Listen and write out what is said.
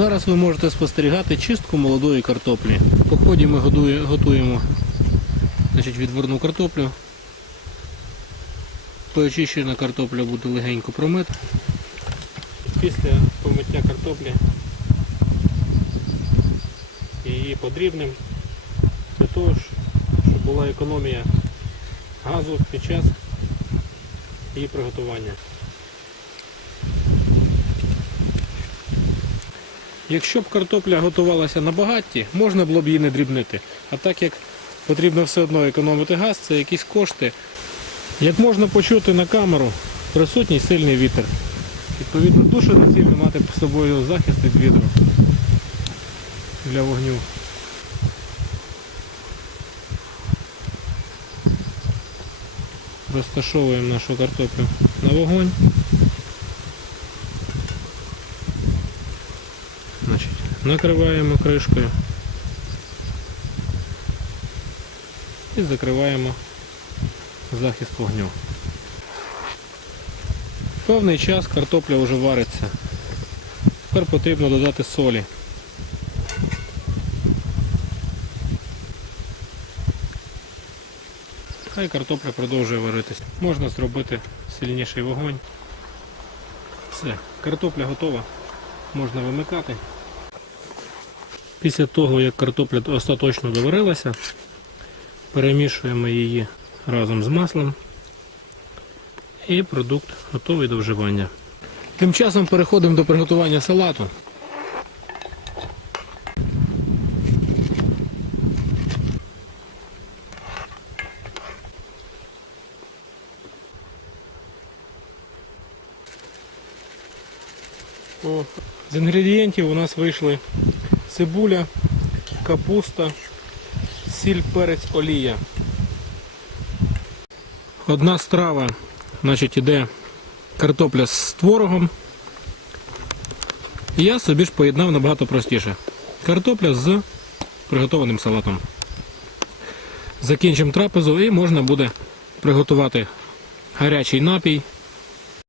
Зараз ви можете спостерігати чистку молодої картоплі. По ході ми готуємо значить, відварну картоплю. Поочищена картопля буде легенько промита. Після помиття картоплі її подрібним для того, щоб була економія газу під час її приготування. Якщо б картопля готувалася на багатті, можна було б її не дрібнити. А так як потрібно все одно економити газ, це якісь кошти. Як можна почути на камеру, присутній сильний вітер. Відповідно, дуже доцільно мати з собою захист від вітру для вогню. Розташовуємо нашу картоплю на вогонь. Значить, накриваємо кришкою і закриваємо захист вогню. Певний час картопля вже вариться. Тепер потрібно додати солі. Хай картопля продовжує варитися. Можна зробити сильніший вогонь. Все, картопля готова. Можна вимикати. Після того, як картопля остаточно доварилася, перемішуємо її разом з маслом. І продукт готовий до вживання. Тим часом переходимо до приготування салату. О, З інгредієнтів у нас вийшли цибуля, капуста, сіль, перець, олія. Одна страва, значить, іде картопля з творогом. Я собі ж поєднав набагато простіше. Картопля з приготованим салатом. Закінчимо трапезу і можна буде приготувати гарячий напій